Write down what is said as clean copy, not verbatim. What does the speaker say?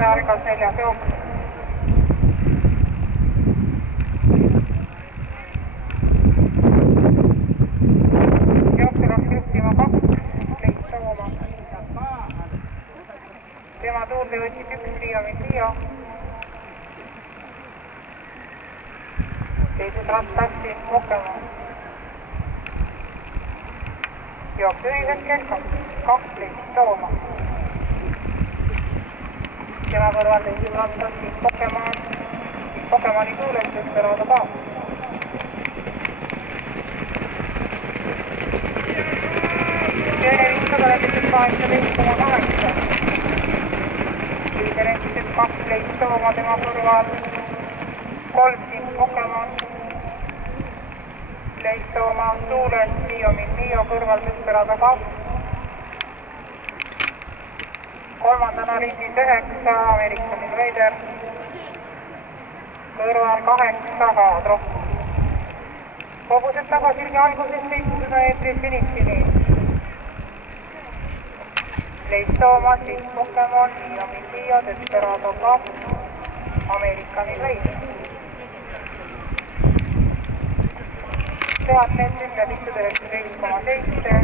Keskmõõde algas 4. jooks. Jooksul on juhtima 2 Leitsooma. Tema tuurde võtsid 1 Rio. Teises rattassi Pokemon. Jooksu ühised keskkond 2 Leitsooma. Tema kõrval teises rattassi Pokemon. Pokemoni tuules Desperado ka. Teine 500 läbitud 18,8. Liider endiselt 2 Leitsooma tema kõrval. 3 Pokemon. Leitsooma tuules Mio kõrval Desperado ka. Kolmandana ringis 9 American Invader. Kõrval 8 Haadro. Kogused tagasirgi alguses 700 meetrit finišini. Leitsooma, siis Pokemon, Mio, Desperado ka, American Invader. 1000 meetrit läbitud 19,7.